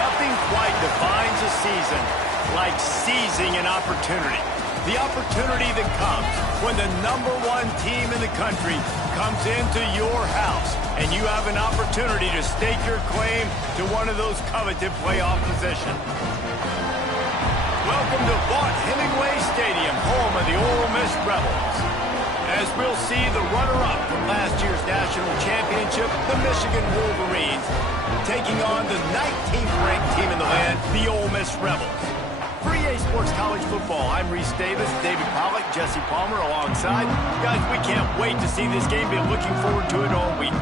Nothing quite defines a season like seizing an opportunity. The opportunity that comes when the #1 team in the country comes into your house and you have an opportunity to stake your claim to one of those coveted playoff positions. Welcome to Vaught-Hemingway Stadium, home of the Ole Miss Rebels. As we'll see the runner-up from last year's national championship, the Michigan Wolverines, taking on the 19th-ranked team in the land, the Ole Miss Rebels. For EA Sports College Football, I'm Reese Davis, David Pollack, Jesse Palmer alongside. Guys, we can't wait to see this game. Been looking forward to it all week.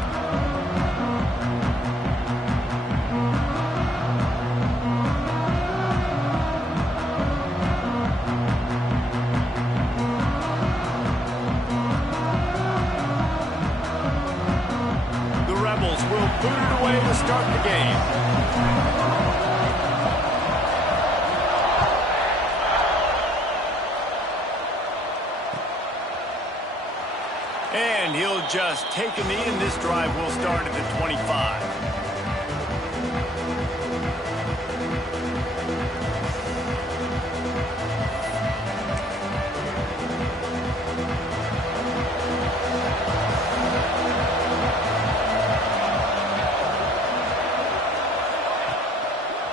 The Rebels will boot it away to start the game. And he'll just take a knee, and this drive will start at the 25.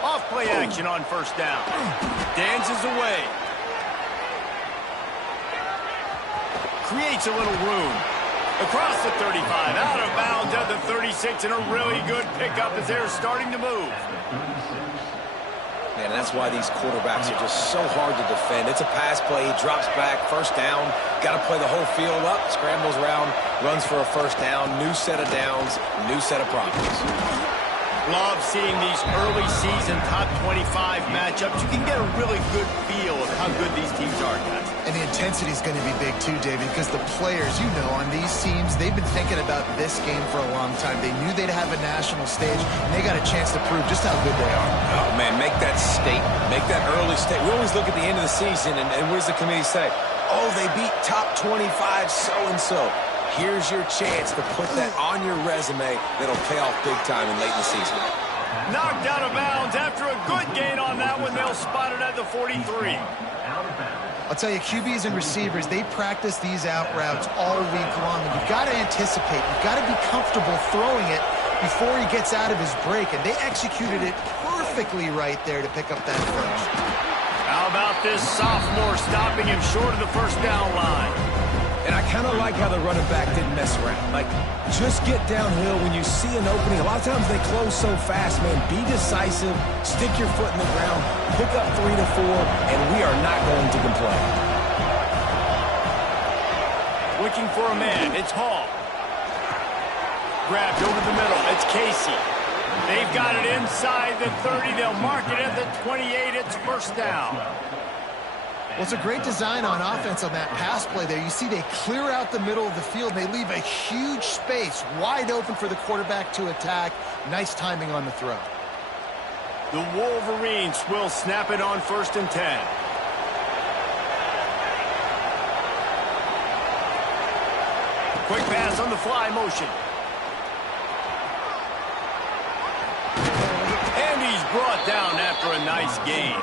Off-play action on first down. Dances away. Creates a little room. Across the 35, out of bounds at the 36, and a really good pickup as they're starting to move. Man, that's why these quarterbacks are just so hard to defend. It's a pass play, he drops back, first down, got to play the whole field up, scrambles around, runs for a first down, new set of downs, new set of problems. Love seeing these early season top 25 matchups. You can get a really good feel of how good these teams are, guys. And the intensity is going to be big too, David, because the players, you know, on these teams, they've been thinking about this game for a long time. They knew they'd have a national stage, and they got a chance to prove just how good they are. Oh, man, make that statement. Make that early statement. We always look at the end of the season, and what does the committee say? Oh, they beat top 25 so-and-so. Here's your chance to put that on your resume that'll pay off big time and late in the season. Knocked out of bounds after a good gain on that one. They'll spot it at the 43. I'll tell you, QBs and receivers, they practice these out routes all week long, and you've got to anticipate. You've got to be comfortable throwing it before he gets out of his break, and they executed it perfectly right there to pick up that first. How about this sophomore stopping him short of the first down line? And I kind of like how the running back didn't mess around. Like, just get downhill when you see an opening. A lot of times they close so fast, man. Be decisive, stick your foot in the ground, pick up 3 to 4, and we are not going to complain. Looking for a man, it's Hall. Grabbed over the middle, it's Casey. They've got it inside the 30. They'll mark it at the 28. It's first down. Well, it's a great design on offense on that pass play there. You see they clear out the middle of the field. They leave a huge space wide open for the quarterback to attack. Nice timing on the throw. The Wolverines will snap it on 1st and 10. Quick pass on the fly motion. And he's brought down after a nice gain.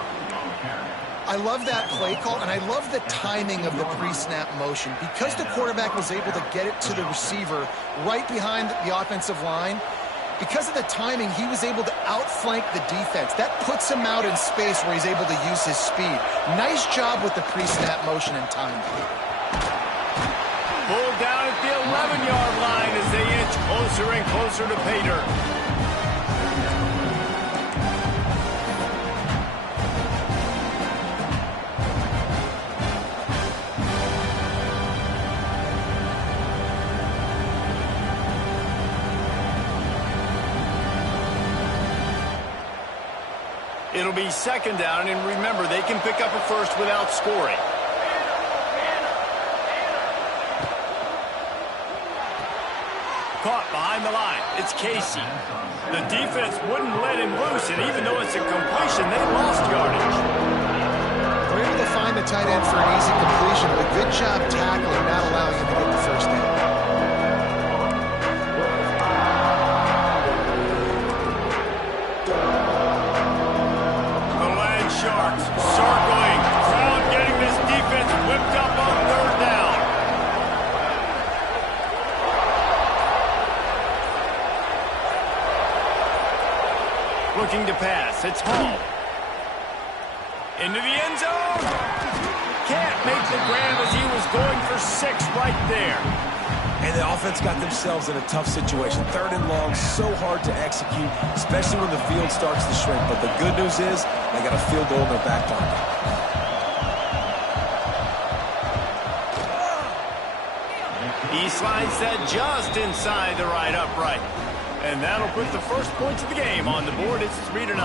I love that play call, and I love the timing of the pre-snap motion. Because the quarterback was able to get it to the receiver right behind the offensive line, because of the timing, he was able to outflank the defense. That puts him out in space where he's able to use his speed. Nice job with the pre-snap motion and timing. Pulled down at the 11-yard line as they inch closer and closer to pay dirt. It'll be 2nd down, and remember, they can pick up a first without scoring. Caught behind the line. It's Casey. The defense wouldn't let him loose, and even though it's a completion, they lost yardage. They're able to find the tight end for an easy completion, but good job tackling, not allowing him to get the first down. Looking to pass. It's Hall. Into the end zone. Can't make the grab as he was going for 6 right there. And the offense got themselves in a tough situation. 3rd and long, so hard to execute, especially when the field starts to shrink. But the good news is they got a field goal in their back pocket. He slides that just inside the right upright. And that'll put the first points of the game on the board. It's 3-0.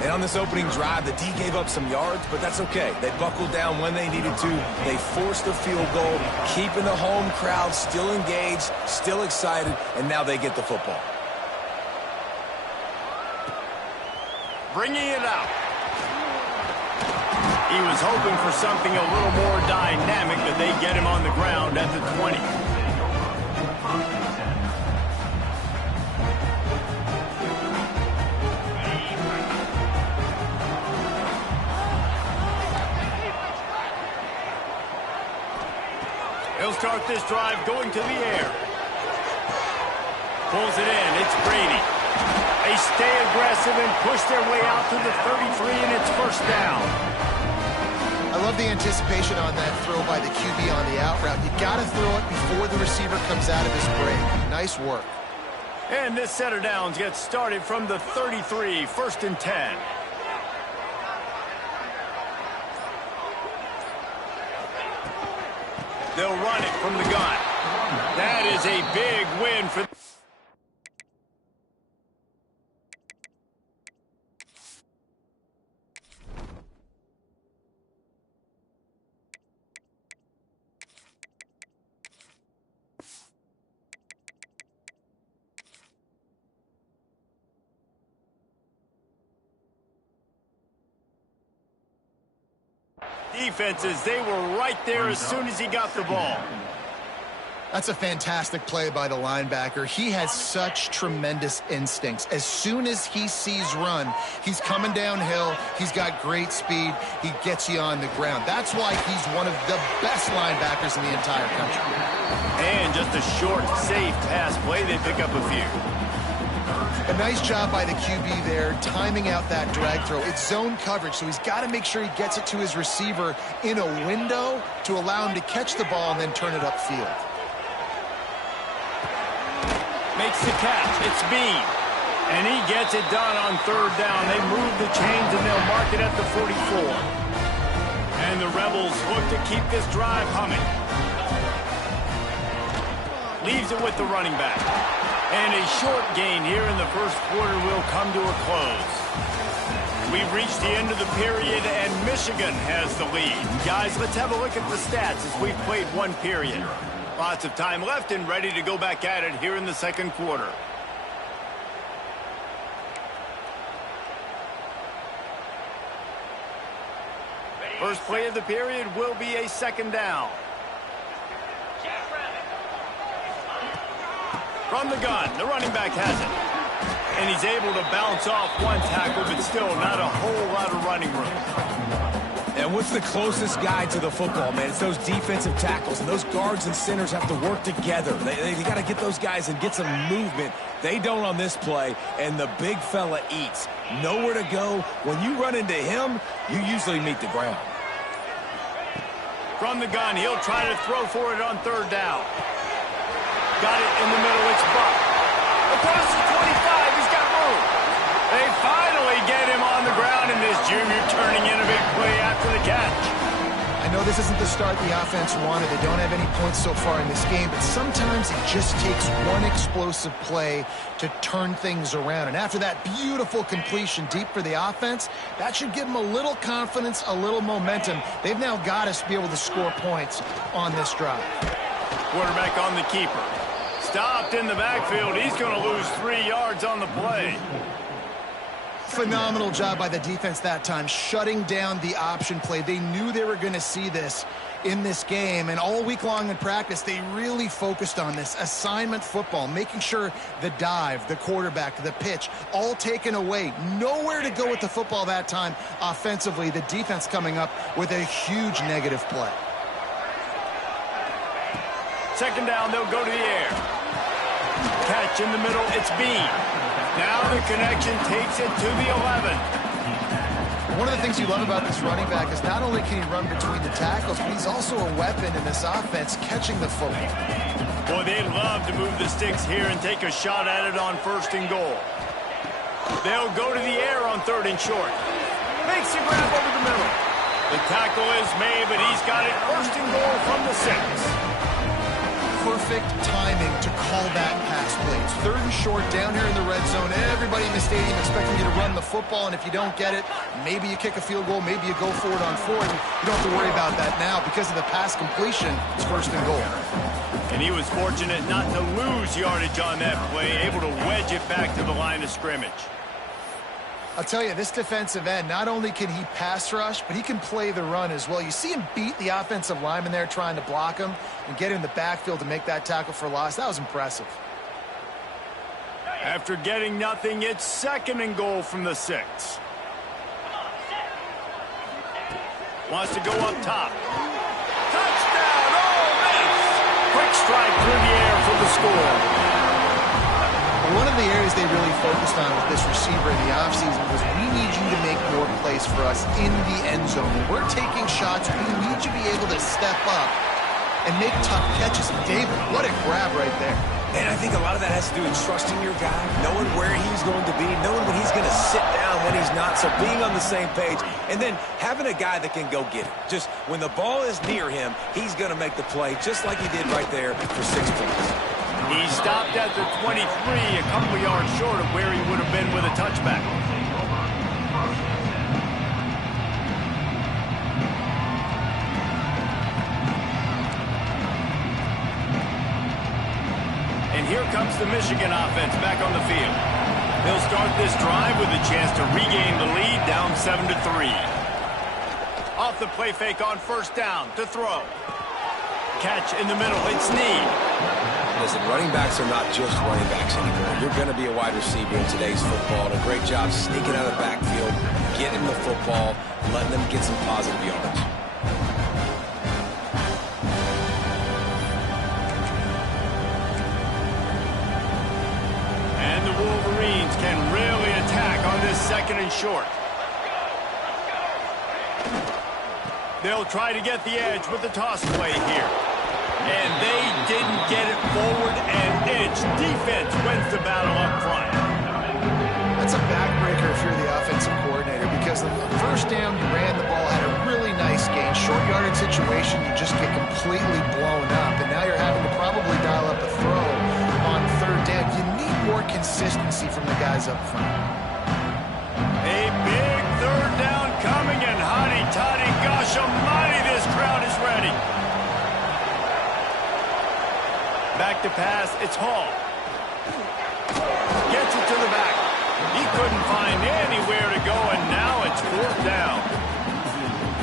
And on this opening drive, the D gave up some yards, but that's okay. They buckled down when they needed to. They forced a field goal, keeping the home crowd still engaged, still excited, and now they get the football. Bringing it out. He was hoping for something a little more dynamic, but they get him on the ground at the 20. He'll start this drive going to the air. Pulls it in. It's Brady. They stay aggressive and push their way out to the 33, and it's first down. I love the anticipation on that throw by the QB on the out route. You got to throw it before the receiver comes out of his break. Nice work. And this set of downs gets started from the 33, 1st and 10. They'll run it from the gun. That is a big win for... defenses. They were right there as soon as he got the ball. That's a fantastic play by the linebacker. He has such tremendous instincts. As soon as he sees run, he's coming downhill. He's got great speed. He gets you on the ground. That's why he's one of the best linebackers in the entire country. And just a short, safe pass play. They pick up a few. A nice job by the QB there, timing out that drag throw. It's zone coverage, so he's got to make sure he gets it to his receiver in a window to allow him to catch the ball and then turn it upfield. Makes the catch. It's Bean. And he gets it done on 3rd down. They move the chains, and they'll mark it at the 44. And the Rebels look to keep this drive humming. Leaves it with the running back. And a short gain here in the first quarter will come to a close. We've reached the end of the period, and Michigan has the lead. Guys, let's have a look at the stats as we've played one period. Lots of time left and ready to go back at it here in the second quarter. First play of the period will be a 2nd down. From the gun, the running back has it. And he's able to bounce off one tackle, but still not a whole lot of running room. And what's the closest guy to the football, man? It's those defensive tackles, and those guards and centers have to work together. They got to get those guys and get some movement. They don't on this play, and the big fella eats. Nowhere to go. When you run into him, you usually meet the ground. From the gun, he'll try to throw for it on 3rd down. Got it in the middle. It's Buck. Across the 25. He's got room. They finally get him on the ground, and this junior turning in a big play after the catch. I know this isn't the start the offense wanted. They don't have any points so far in this game, but sometimes it just takes one explosive play to turn things around. And after that beautiful completion deep for the offense, that should give them a little confidence, a little momentum. They've now got to be able to score points on this drive. Quarterback on the keeper. Stopped in the backfield. He's going to lose 3 yards on the play. Phenomenal job by the defense that time, shutting down the option play. They knew they were going to see this in this game, and all week long in practice, they really focused on this assignment football, making sure the dive, the quarterback, the pitch, all taken away. Nowhere to go with the football that time offensively. The defense coming up with a huge negative play. 2nd down, they'll go to the air. Catch in the middle, it's Bean. Now the connection takes it to the 11. One of the things you love about this running back is not only can he run between the tackles, but he's also a weapon in this offense catching the football. Boy, they'd love to move the sticks here and take a shot at it on 1st and goal. They'll go to the air on 3rd and short. Makes the grab over the middle. The tackle is made, but he's got it 1st and goal from the 6. Perfect timing to call that pass play. It's 3rd and short down here in the red zone. Everybody in the stadium expecting you to run the football, and if you don't get it, maybe you kick a field goal, maybe you go for it on 4th. You don't have to worry about that now. Because of the pass completion, it's 1st and goal. And he was fortunate not to lose yardage on that play, able to wedge it back to the line of scrimmage. I'll tell you, this defensive end, not only can he pass rush, but he can play the run as well. You see him beat the offensive lineman there trying to block him and get in the backfield to make that tackle for loss. That was impressive. After getting nothing, it's 2nd and goal from the 6. Wants to go up top. Touchdown! Oh, nice! Quick strike through the air for the score. One of the areas they really focused on with this receiver in the offseason was we need you to make more plays for us in the end zone. When we're taking shots, we need you to be able to step up and make tough catches. David, what a grab right there. And I think a lot of that has to do with trusting your guy, knowing where he's going to be, knowing when he's going to sit down, when he's not, so being on the same page, and then having a guy that can go get it. Just when the ball is near him, he's going to make the play, just like he did right there for 6 points. He stopped at the 23, a couple of yards short of where he would have been with a touchback. And here comes the Michigan offense back on the field. They'll start this drive with a chance to regain the lead, down 7-3. Off the play fake on 1st down to throw. Catch in the middle, it's Snead. Listen, running backs are not just running backs anymore. You're going to be a wide receiver in today's football. And a great job sneaking out of the backfield, getting the football, letting them get some positive yards. And the Wolverines can really attack on this 2nd and short. They'll try to get the edge with the toss play here. And they didn't get it forward an inch. Defense wins the battle up front. That's a backbreaker if you're the offensive coordinator, because the 1st down you ran the ball, had a really nice gain. Short yardage situation, you just get completely blown up. And now you're having to probably dial up a throw on 3rd down. You need more consistency from the guys up front. A big 3rd down coming, and hotty toddy, gosh almighty, this crowd is ready. Back to pass, it's Hall. Gets it to the back. He couldn't find anywhere to go, and now it's 4th down.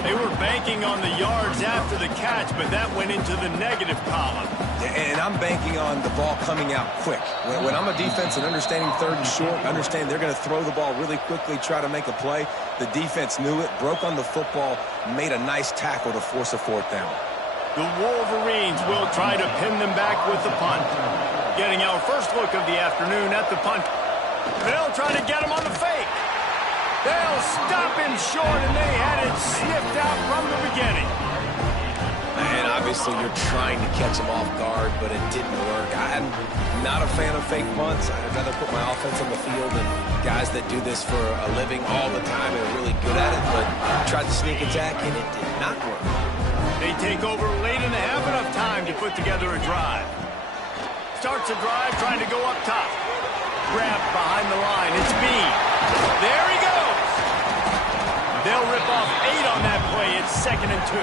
They were banking on the yards after the catch, but that went into the negative column. And I'm banking on the ball coming out quick. When I'm a defense and understanding 3rd and short, understand they're going to throw the ball really quickly, try to make a play. The defense knew it, broke on the football, made a nice tackle to force a 4th down. The Wolverines will try to pin them back with the punt. Getting our first look of the afternoon at the punt. They'll try to get him on the fake. They'll stop him short, and they had it sniffed out from the beginning. And obviously you're trying to catch him off guard, but it didn't work. I'm not a fan of fake punts. I'd rather put my offense on the field and guys that do this for a living all the time and are really good at it, but tried to sneak attack, and it did not work. They take over late and have enough time to put together a drive. Starts a drive trying to go up top. Grabbed behind the line. It's Bean. There he goes. They'll rip off 8 on that play. It's 2nd and 2.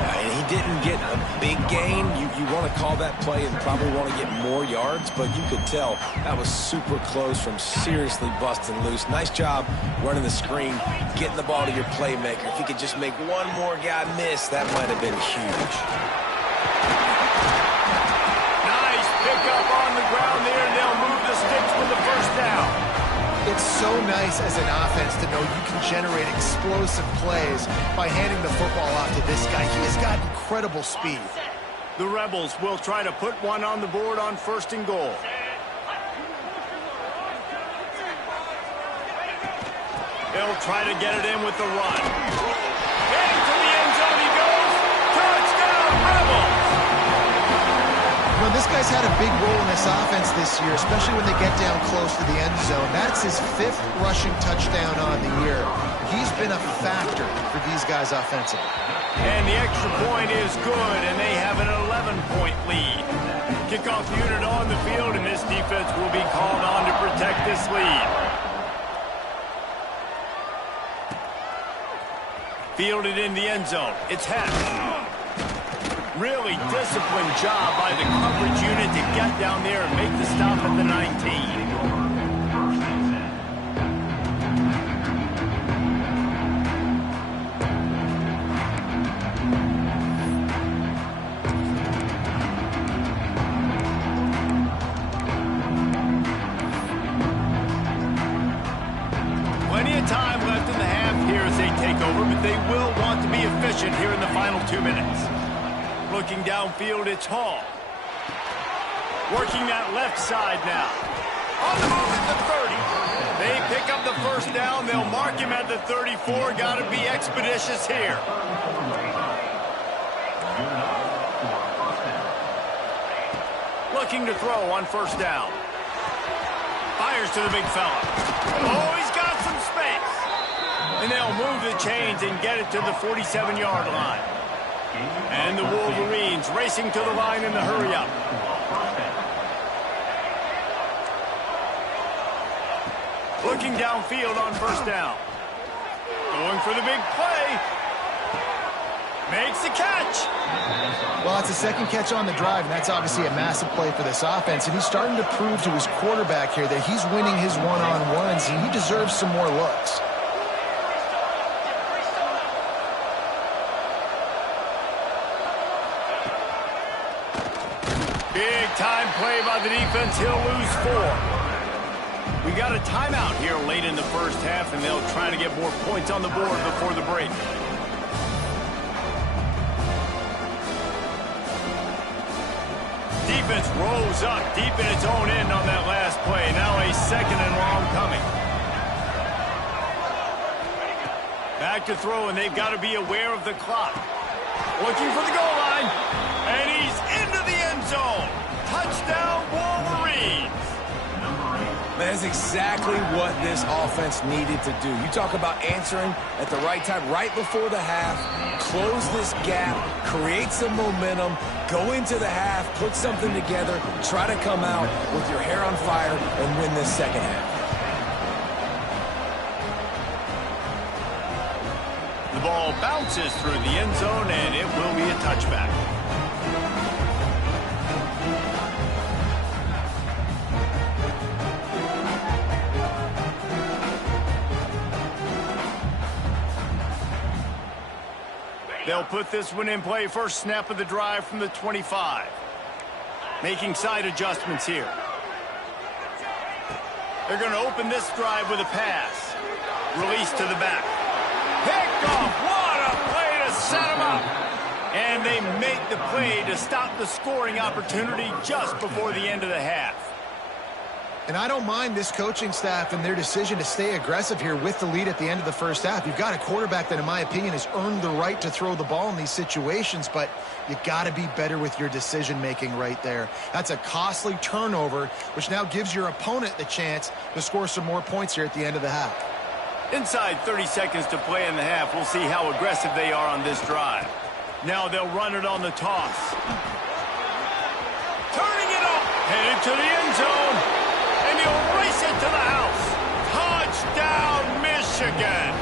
And he didn't get a big gain. You want to call that play and probably want to get more yards, but you could tell that was super close from seriously busting loose. Nice job running the screen, getting the ball to your playmaker. If you could just make one more guy miss, that might have been huge. Nice pickup on the ground there, and they'll move the sticks for the 1st down. It's so nice as an offense to know you can generate explosive plays by handing the football off to this guy. He has got incredible speed. The Rebels will try to put one on the board on 1st and goal. They'll try to get it in with the run. Into the end zone he goes. Touchdown, Rebels! Well, this guy's had a big role in this offense this year, especially when they get down close to the end zone. That's his 5th rushing touchdown on the year. He's been a factor for these guys offensively. And the extra point is good, and they have an 11-point lead. Kickoff unit on the field, and this defense will be called on to protect this lead. Fielded in the end zone. It's Hess. Really disciplined job by the coverage unit to get down there and make the stop at the 19. Plenty of time left in the half here as they take over, but they will want to be efficient here in the final 2 minutes. Looking downfield, it's Hall. Working that left side now. On the move at the 30. They pick up the first down. They'll mark him at the 34. Got to be expeditious here. Looking to throw on first down. Fires to the big fella. Oh, he's got some space. And they'll move the chains and get it to the 47-yard line. And the Wolverines racing to the line in the hurry-up. Looking downfield on first down. Going for the big play. Makes the catch. Well, it's a second catch on the drive, and that's obviously a massive play for this offense. And he's starting to prove to his quarterback here that he's winning his one-on-ones, and he deserves some more looks. Big-time play by the defense. He'll lose 4. We got a timeout here late in the first half, and they'll try to get more points on the board before the break. Defense rolls up deep in its own end on that last play. Now a 2nd and long coming. Back to throw, and they've got to be aware of the clock. Looking for the goal line, and he's into the end zone. Touchdown, Wolverines. That is exactly what this offense needed to do. You talk about answering at the right time, right before the half, close this gap, create some momentum, go into the half, put something together, try to come out with your hair on fire and win this second half. The ball bounces through the end zone, and it will be a touchback. They'll put this one in play. First snap of the drive from the 25. Making side adjustments here. They're going to open this drive with a pass. Release to the back. Pick off. What a play to set them up. And they make the play to stop the scoring opportunity just before the end of the half. And I don't mind this coaching staff and their decision to stay aggressive here with the lead at the end of the first half. You've got a quarterback that, in my opinion, has earned the right to throw the ball in these situations, but you got to be better with your decision-making right there. That's a costly turnover, which now gives your opponent the chance to score some more points here at the end of the half. Inside 30 seconds to play in the half. We'll see how aggressive they are on this drive. Now they'll run it on the toss. Turning it up. Headed to the end zone. And he'll race it to the house. Touchdown, Michigan.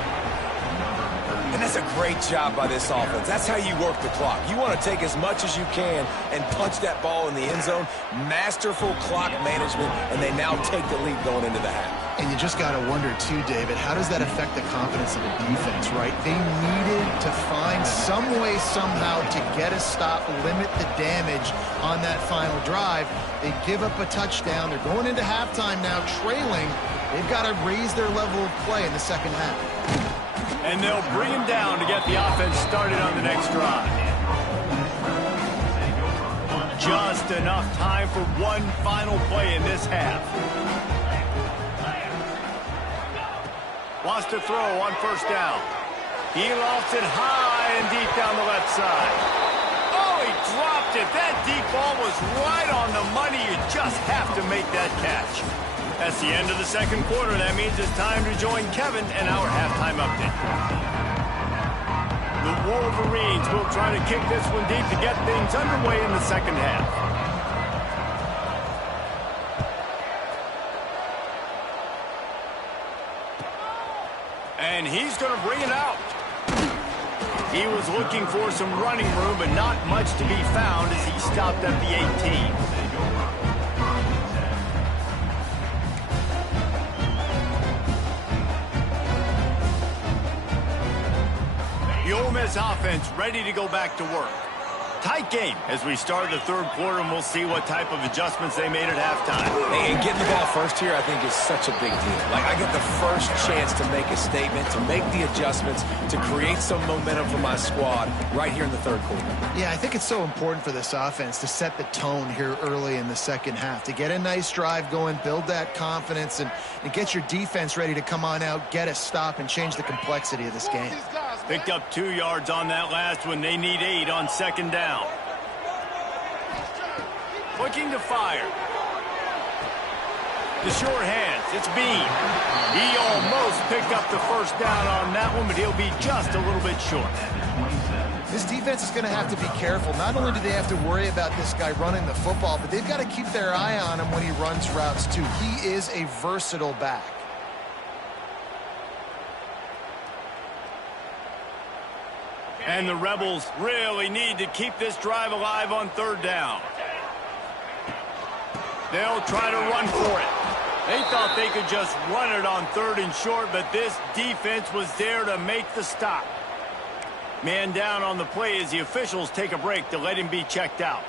And that's a great job by this offense. That's how you work the clock. You want to take as much as you can and punch that ball in the end zone. Masterful clock management, and they now take the lead going into the half. And you just got to wonder, too, David, how does that affect the confidence of the defense, right? They needed to find some way, somehow, to get a stop, limit the damage on that final drive. They give up a touchdown. They're going into halftime now, trailing. They've got to raise their level of play in the second half. And they'll bring him down to get the offense started on the next drive. Just enough time for one final play in this half. Wants to throw on first down. He lost it high and deep down the left side. Oh, he dropped it. That deep ball was right on the money. You just have to make that catch. That's the end of the second quarter. That means it's time to join Kevin and our halftime update. The Wolverines will try to kick this one deep to get things underway in the second half. And he's going to bring it out. He was looking for some running room, but not much to be found as he stopped at the 18. The Ole Miss offense ready to go back to work. Tight game as we start the third quarter, and we'll see what type of adjustments they made at halftime. And getting the ball first here, I think, is such a big deal. Like, I get the first chance to make a statement, to make the adjustments, to create some momentum for my squad right here in the third quarter. Yeah, I think it's so important for this offense to set the tone here early in the second half, to get a nice drive going, build that confidence, and get your defense ready to come on out, get a stop, and change the complexity of this game. Picked up 2 yards on that last one. They need 8 on second down. Looking to fire. The short hands. It's Bean. He almost picked up the first down on that one, but he'll be just a little bit short. This defense is going to have to be careful. Not only do they have to worry about this guy running the football, but they've got to keep their eye on him when he runs routes, too. He is a versatile back. And the Rebels really need to keep this drive alive on third down. They'll try to run for it. They thought they could just run it on third and short, but this defense was there to make the stop. Man down on the play as the officials take a break to let him be checked out.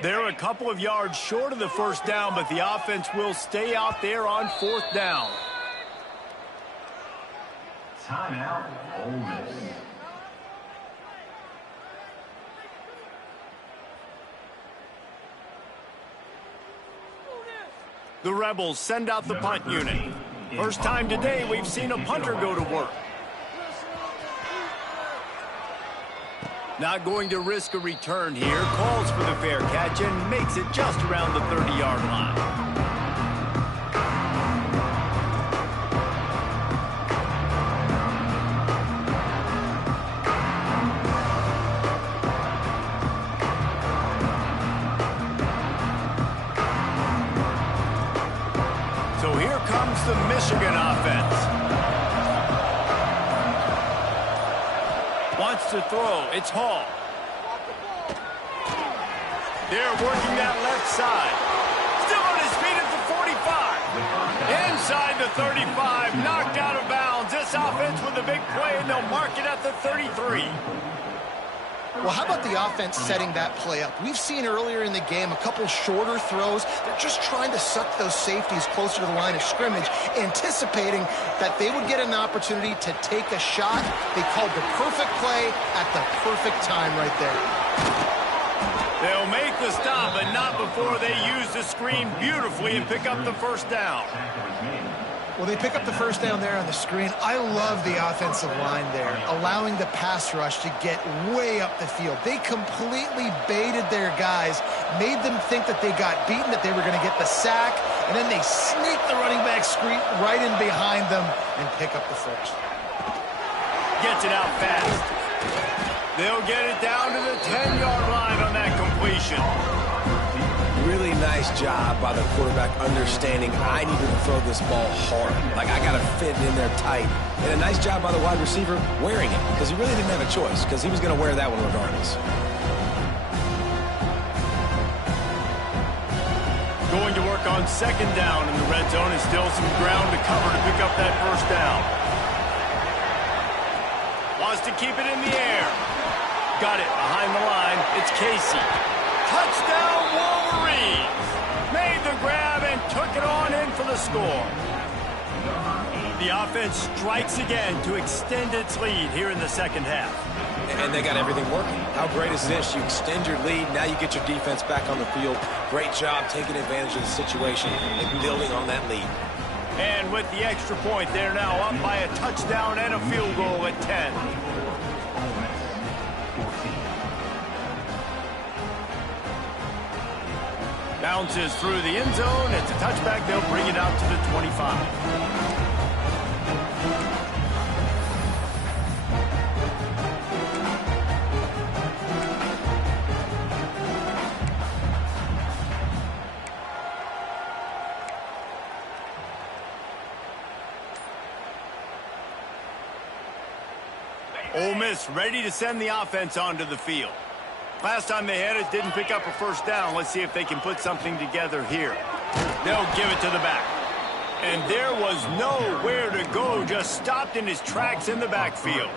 They're a couple of yards short of the first down, but the offense will stay out there on fourth down. Timeout, Ole Miss. The Rebels send out the punt unit. First time today we've seen a punter go to work. Not going to risk a return here. Calls for the fair catch and makes it just around the 30-yard line. So here comes the Michigan offense. Wants to throw. It's Hall. They're working that left side. Still on his feet at the 45. Inside the 35. Knocked out of bounds. This offense with a big play, and they'll mark it at the 33. Well, how about the offense setting that play up? We've seen earlier in the game a couple shorter throws. They're just trying to suck those safeties closer to the line of scrimmage, anticipating that they would get an opportunity to take a shot. They called the perfect play at the perfect time right there. They'll make the stop, but not before they use the screen beautifully and pick up the first down. Well, they pick up the first down there on the screen. I love the offensive line there, allowing the pass rush to get way up the field. They completely baited their guys, made them think that they got beaten, that they were going to get the sack, and then they sneak the running back screen right in behind them and pick up the first. Gets it out fast. They'll get it down to the 10-yard line on that completion. Really nice job by the quarterback understanding I needed to throw this ball hard. Like, I got to fit it in there tight. And a nice job by the wide receiver wearing it, because he really didn't have a choice, because he was going to wear that one regardless. Going to work on second down in the red zone, and still some ground to cover to pick up that first down. Wants to keep it in the air. Got it behind the line. It's Casey. Touchdown, Wolverines! Made the grab and took it on in for the score. The offense strikes again to extend its lead here in the second half. And they got everything working. How great is this? You extend your lead, now you get your defense back on the field. Great job taking advantage of the situation and building on that lead. And with the extra point, they're now up by a touchdown and a field goal at 10. Bounces through the end zone. It's a touchback. They'll bring it out to the 25. Ole Miss ready to send the offense onto the field. Last time they had it, didn't pick up a first down. Let's see if they can put something together here. They'll give it to the back. And there was nowhere to go, just stopped in his tracks in the backfield.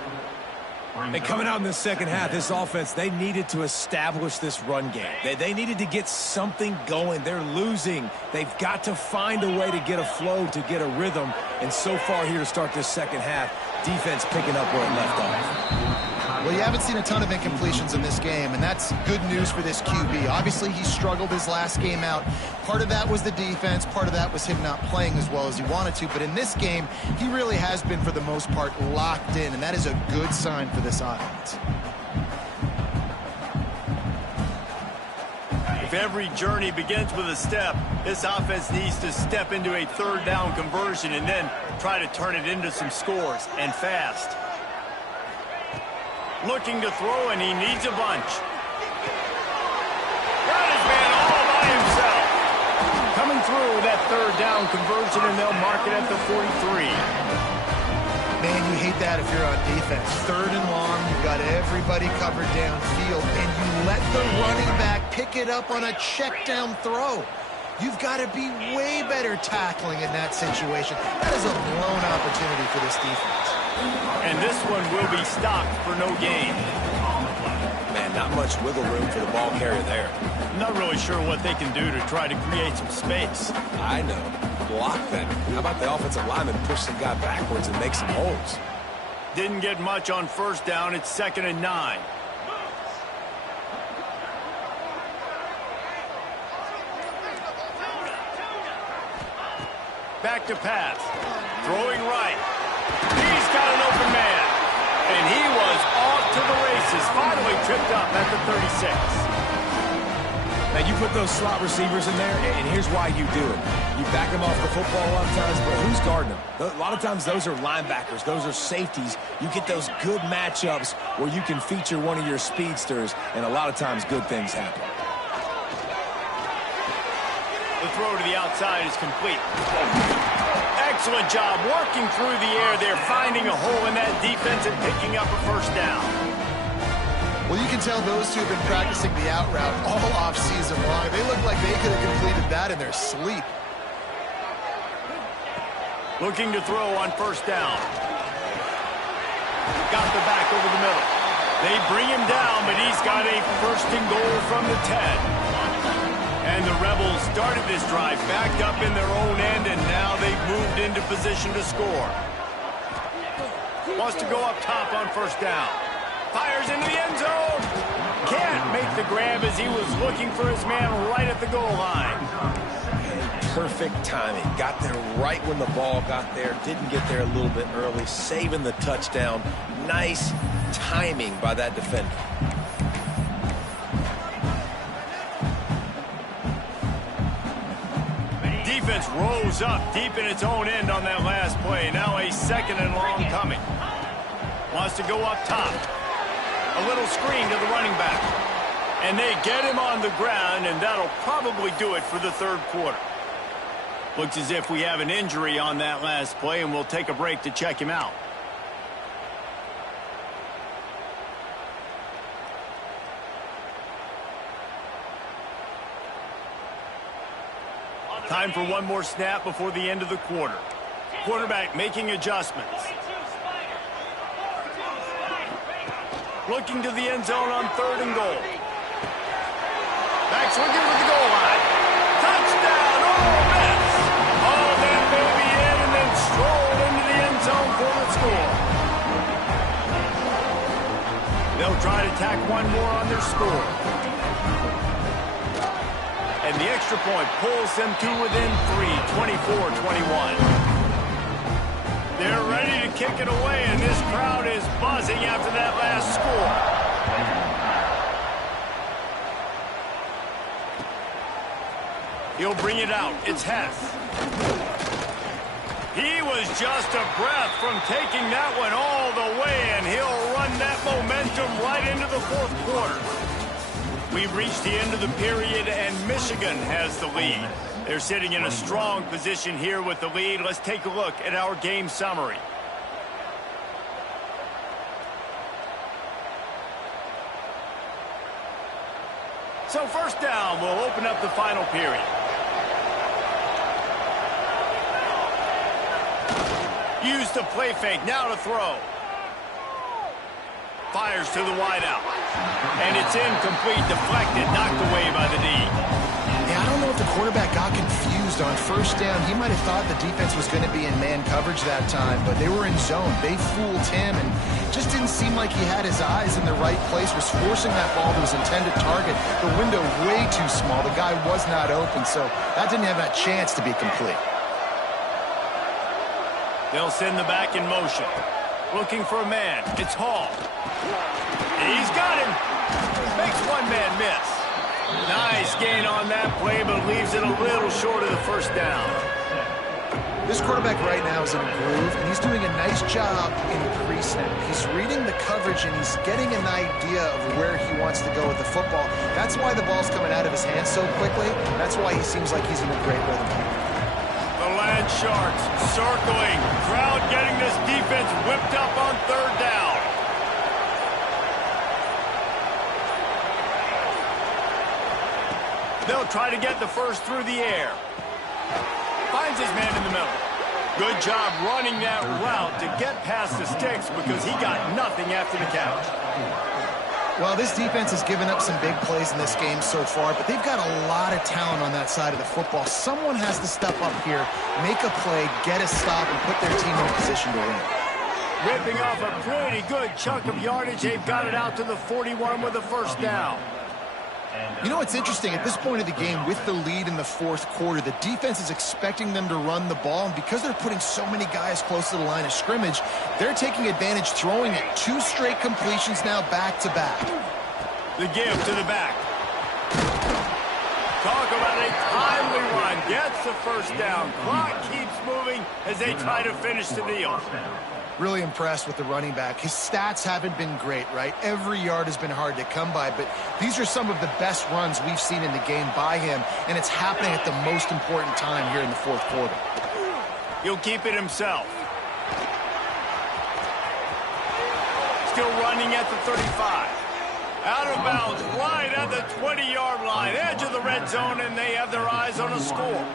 And coming out in the second half, this offense, they needed to establish this run game. They needed to get something going. They're losing. They've got to find a way to get a flow, to get a rhythm. And so far here to start this second half, defense picking up where it left off. Well, you haven't seen a ton of incompletions in this game, and that's good news for this QB. Obviously, he struggled his last game out. Part of that was the defense. Part of that was him not playing as well as he wanted to. But in this game, he really has been, for the most part, locked in, and that is a good sign for this offense. If every journey begins with a step, this offense needs to step into a third down conversion and then try to turn it into some scores, and fast. Looking to throw, and he needs a bunch. Got his man all by himself. Coming through that third down conversion, and they'll mark it at the 43. Man, you hate that if you're on defense. Third and long, you've got everybody covered downfield, and you let the running back pick it up on a check down throw. You've got to be way better tackling in that situation. That is a blown opportunity for this defense. And this one will be stopped for no gain. Man, not much wiggle room for the ball carrier there. Not really sure what they can do to try to create some space. I know. Block that. How about the offensive lineman push some guy backwards and make some holes? Didn't get much on first down. It's 2nd and 9. Back to pass. Throwing right. He's got an open man. And he was off to the races. Finally tripped up at the 36. Now, you put those slot receivers in there, and here's why you do it. You back them off the football a lot of times, but who's guarding them? A lot of times those are linebackers. Those are safeties. You get those good matchups where you can feature one of your speedsters, and a lot of times good things happen. The throw to the outside is complete. Excellent job working through the air there, finding a hole in that defense and picking up a first down. Well, you can tell those two have been practicing the out route all off-season long. They look like they could have completed that in their sleep. Looking to throw on first down. Got the back over the middle. They bring him down, but he's got a first and goal from the 10. And the Rebels started this drive backed up in their own end, and now they've moved into position to score. Wants to go up top on first down. Fires into the end zone. Can't make the grab as he was looking for his man right at the goal line. Perfect timing. Got there right when the ball got there. Didn't get there a little bit early. Saving the touchdown. Nice timing by that defender. Defense rose up deep in its own end on that last play. Now a 2nd and long coming. Wants to go up top. A little screen to the running back. And they get him on the ground, and that'll probably do it for the third quarter. Looks as if we have an injury on that last play, and we'll take a break to check him out. Time for one more snap before the end of the quarter. Quarterback making adjustments. Looking to the end zone on 3rd and goal. Back's looking for the goal line. Touchdown, Ole Miss! All that baby in and then strolled into the end zone for the score. They'll try to tack one more on their score. And the extra point pulls them to within 3, 24-21. They're ready to kick it away, and this crowd is buzzing after that last score. He'll bring it out. It's Hess. He was just a breath from taking that one all the way, and he'll run that momentum right into the fourth quarter. We've reached the end of the period, and Michigan has the lead. They're sitting in a strong position here with the lead. Let's take a look at our game summary. So first down, we'll open up the final period. Use the play fake, now to throw. Fires to the wideout. And it's incomplete, deflected, knocked away by the D. Yeah, I don't know if the quarterback got confused on first down. He might have thought the defense was going to be in man coverage that time, but they were in zone. They fooled him, and just didn't seem like he had his eyes in the right place, was forcing that ball to his intended target. The window way too small. The guy was not open, so that didn't have that chance to be complete. They'll send the back in motion. Looking for a man. It's Hall. He's got him. Makes one man miss. Nice gain on that play, but leaves it a little short of the first down. This quarterback right now is in a groove, and he's doing a nice job in pre-snap. He's reading the coverage, and he's getting an idea of where he wants to go with the football. That's why the ball's coming out of his hands so quickly. That's why he seems like he's in a great rhythm. The Land Sharks circling. Crowd getting this defense whipped up on 3rd down. They'll try to get the first through the air. Finds his man in the middle. Good job running that route to get past the sticks because he got nothing after the catch. Well, this defense has given up some big plays in this game so far, but they've got a lot of talent on that side of the football. Someone has to step up here, make a play, get a stop, and put their team in a position to win. Ripping off a pretty good chunk of yardage. They've got it out to the 41 with a first down. You know, it's interesting. At this point of the game, with the lead in the fourth quarter, the defense is expecting them to run the ball, and because they're putting so many guys close to the line of scrimmage, they're taking advantage, throwing it. 2 straight completions now back-to-back. The give to the back. Talk about a timely run. Gets the first down. Clock keeps moving as they try to finish the deal. Really impressed with the running back. His stats haven't been great, right? Every yard has been hard to come by, but these are some of the best runs we've seen in the game by him, and it's happening at the most important time here in the fourth quarter. He'll keep it himself. Still running at the 35. Out of bounds, right at the 20-yard line, edge of the red zone, and they have their eyes on a score.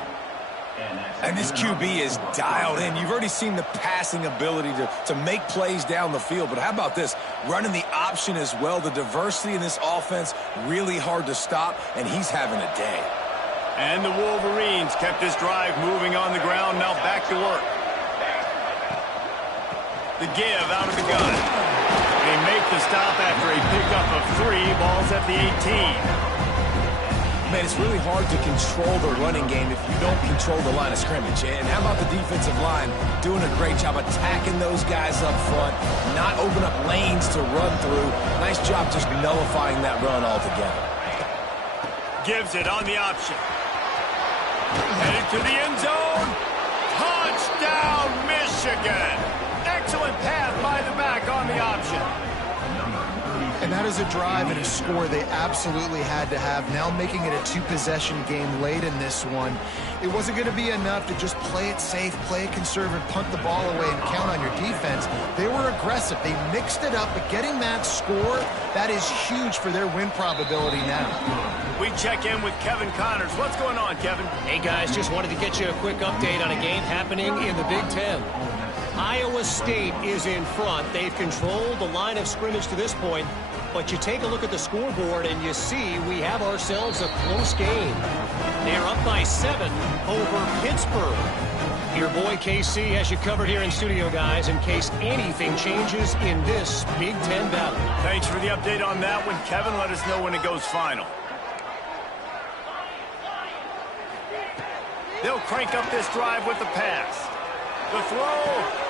And this QB is dialed in. You've already seen the passing ability to make plays down the field. But how about this? Running the option as well. The diversity in this offense, really hard to stop, and he's having a day. And the Wolverines kept this drive moving on the ground. Now back to work. The give out of the gun. They make the stop after a pickup of 3. Ball's at the 18. Man, it's really hard to control the running game if you don't control the line of scrimmage. And how about the defensive line doing a great job attacking those guys up front, not open up lanes to run through. Nice job just nullifying that run altogether. Gives it on the option. Headed to the end zone. Touchdown, Michigan. Excellent pass by the back on the option. that is a drive and a score they absolutely had to have. Now making it a two-possession game late in this one. It wasn't going to be enough to just play it safe, play it conservative, punt the ball away, and count on your defense. They were aggressive. They mixed it up, but getting that score, that is huge for their win probability now. We check in with Kevin Connors. What's going on, Kevin? Hey, guys, just wanted to get you a quick update on a game happening in the Big Ten. Iowa State is in front. They've controlled the line of scrimmage to this point, but you take a look at the scoreboard and you see we have ourselves a close game. They're up by 7 over Pittsburgh. Your boy KC has you covered here in studio, guys, in case anything changes in this Big Ten battle. Thanks for the update on that one, Kevin. Let us know when it goes final. They'll crank up this drive with the pass. The throw.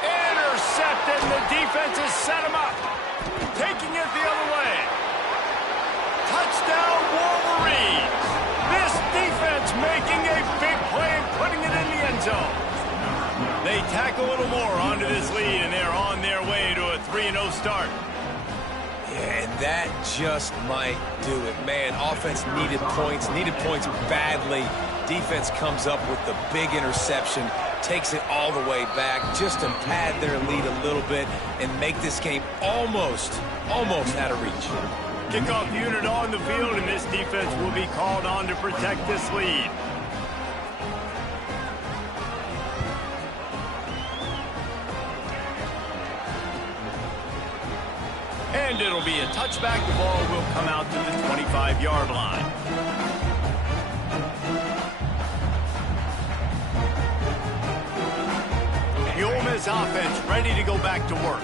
Intercepted. The defense has set him up. Taking it the other way. Touchdown, Wolverines. This defense making a big play and putting it in the end zone. They tack a little more onto this lead, and they're on their way to a 3-0 start. Yeah, and that just might do it. Man, offense needed points badly. Defense comes up with the big interception, takes it all the way back just to pad their lead a little bit and make this game almost out of reach. Kickoff unit on the field, and this defense will be called on to protect this lead. And it'll be a touchback. The ball will come out to the 25-yard line. The Ole Miss offense ready to go back to work.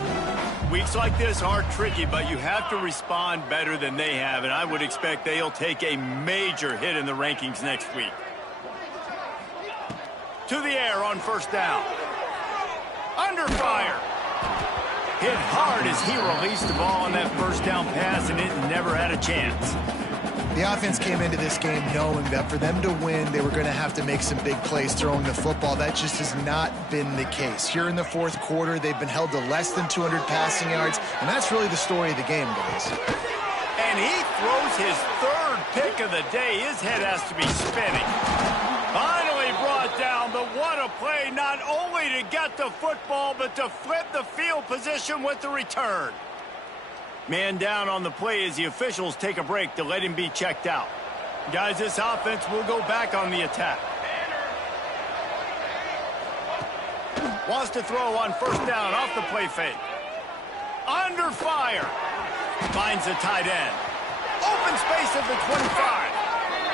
Weeks like this are tricky, but you have to respond better than they have, and I would expect they'll take a major hit in the rankings next week. To the air on first down. Under fire. Hit hard as he released the ball on that first down pass, and it never had a chance. The offense came into this game knowing that for them to win, they were going to have to make some big plays throwing the football. That just has not been the case. Here in the fourth quarter, they've been held to less than 200 passing yards, and that's really the story of the game, guys. And he throws his third pick of the day. His head has to be spinning. Finally brought down, but what a play, not only to get the football, but to flip the field position with the return. Man down on the play as the officials take a break to let him be checked out. Guys, this offense will go back on the attack. Wants to throw on first down off the play fake. Under fire. Finds the tight end. Open space at the 25.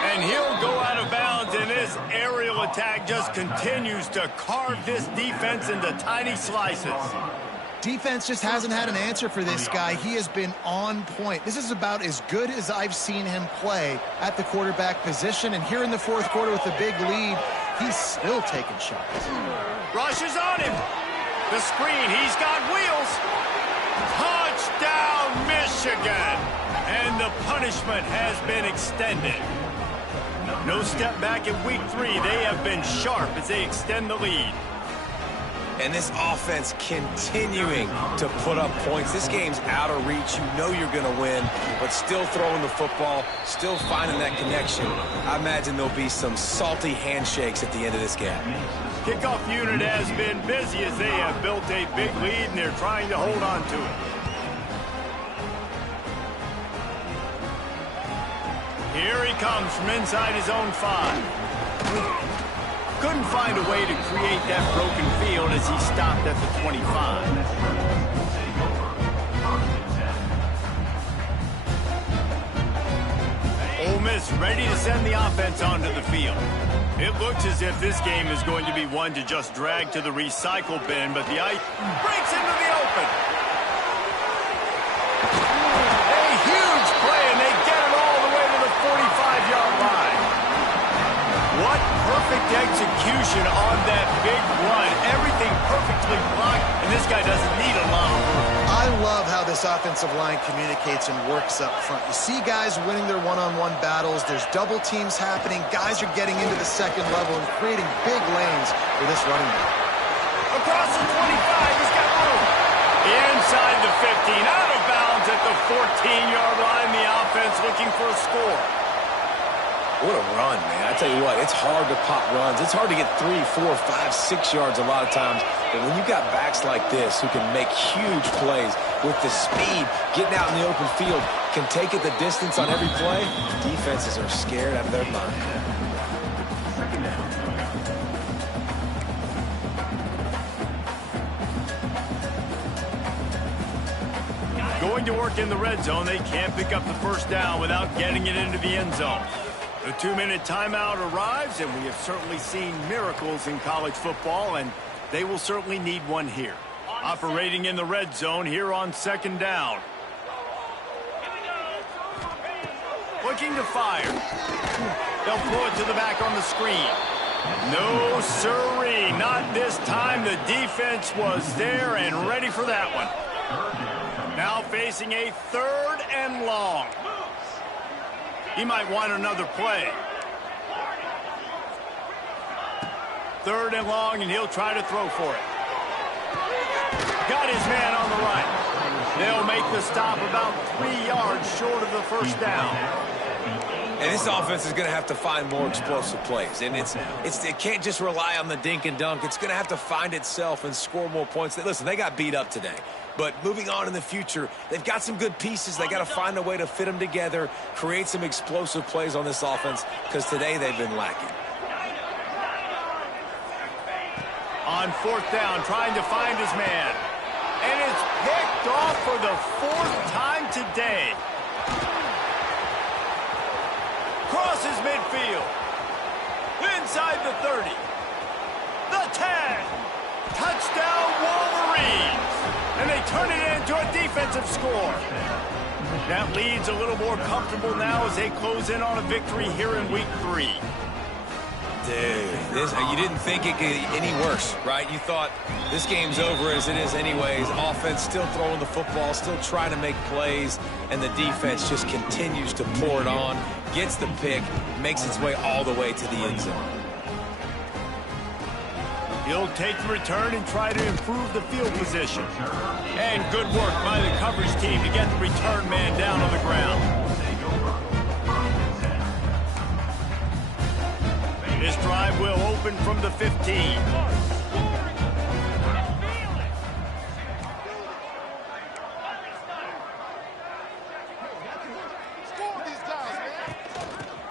And he'll go out of bounds, and this aerial attack just continues to carve this defense into tiny slices. Defense just hasn't had an answer for this guy. He has been on point. This is about as good as I've seen him play at the quarterback position. And here in the fourth quarter with a big lead, he's still taking shots. Rush is on him. The screen. He's got wheels. Touchdown, Michigan. And the punishment has been extended. No step back in week 3. They have been sharp as they extend the lead. And this offense continuing to put up points. This game's out of reach. You know you're going to win, but still throwing the football, still finding that connection. I imagine there'll be some salty handshakes at the end of this game. Kickoff unit has been busy as they have built a big lead, and they're trying to hold on to it. Here he comes from inside his own 5. Couldn't find a way to create that broken field as he stopped at the 25. Ole Miss ready to send the offense onto the field. It looks as if this game is going to be one to just drag to the recycle bin, but the ice breaks into the open. A huge play, and they get it all the way to the 45-yard line. What perfect execution on that big run. Everything perfectly blocked, and this guy doesn't need a lot of work. I love how this offensive line communicates and works up front. You see guys winning their one-on-one battles. There's double teams happening. Guys are getting into the second level and creating big lanes for this running back. Across the 25, he's got room. Inside the 15, out of bounds at the the 14-yard line. The offense looking for a score. What a run, man. I tell you what, it's hard to pop runs. It's hard to get 3, 4, 5, 6 yards a lot of times. But when you've got backs like this who can make huge plays with the speed, getting out in the open field, can take it the distance on every play, defenses are scared out of their mind. Going to work in the red zone, they can't pick up the first down without getting it into the end zone. The 2-minute timeout arrives, and we have certainly seen miracles in college football, and they will certainly need one here. Operating in the red zone here on second down. Looking to fire. They'll throw it to the back on the screen. No sirree, not this time. The defense was there and ready for that one. Now facing a 3rd and long. He might want another play. 3rd and long, and he'll try to throw for it. Got his man on the right. They'll make the stop about 3 yards short of the first down. And this offense is going to have to find more explosive plays. And it can't just rely on the dink and dunk. It's going to have to find itself and score more points. Listen, they got beat up today. But moving on in the future, they've got some good pieces. They got to find a way to fit them together, create some explosive plays on this offense, because today they've been lacking. On 4th down, trying to find his man. And it's picked off for the 4th time today. Crosses midfield. Inside the 30. The 10. Touchdown Wolverines. And they turn it into a defensive score. That lead's a little more comfortable now as they close in on a victory here in week 3. Dude, you didn't think it could get any worse, right? You thought this game's over as it is anyways. Offense still throwing the football, still trying to make plays, and the defense just continues to pour it on, gets the pick, makes its way all the way to the end zone. He'll take the return and try to improve the field position. And good work by the coverage team to get the return man down on the ground. This drive will open from the 15.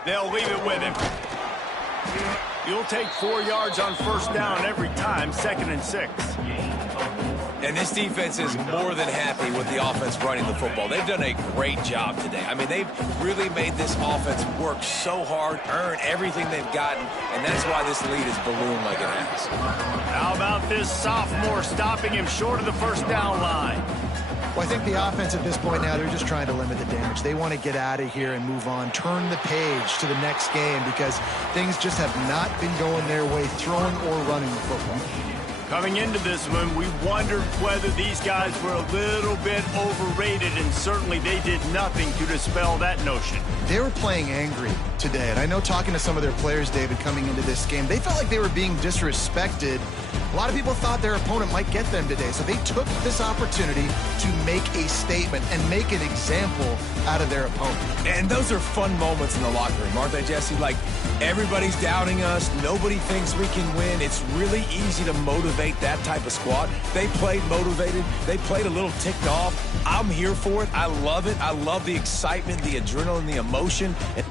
They'll leave it with him. You'll take 4 yards on first down every time, 2nd and 6. And this defense is more than happy with the offense running the football. They've done a great job today. I mean, they've really made this offense work so hard, earn everything they've gotten, and that's why this lead is ballooned like it has. How about this sophomore stopping him short of the first down line? Well, I think the offense at this point now, they're just trying to limit the damage. They want to get out of here and move on, turn the page to the next game because things just have not been going their way, throwing or running the football. Coming into this one, we wondered whether these guys were a little bit overrated, and certainly they did nothing to dispel that notion. They were playing angry today, and I know talking to some of their players, David, coming into this game, they felt like they were being disrespected. A lot of people thought their opponent might get them today, so they took this opportunity to make a statement and make an example out of their opponent. And those are fun moments in the locker room, aren't they, Jesse? Like, everybody's doubting us. Nobody thinks we can win. It's really easy to motivate that type of squad. They played motivated. They played a little ticked off. I'm here for it. I love it. I love the excitement, the adrenaline, the emotion. And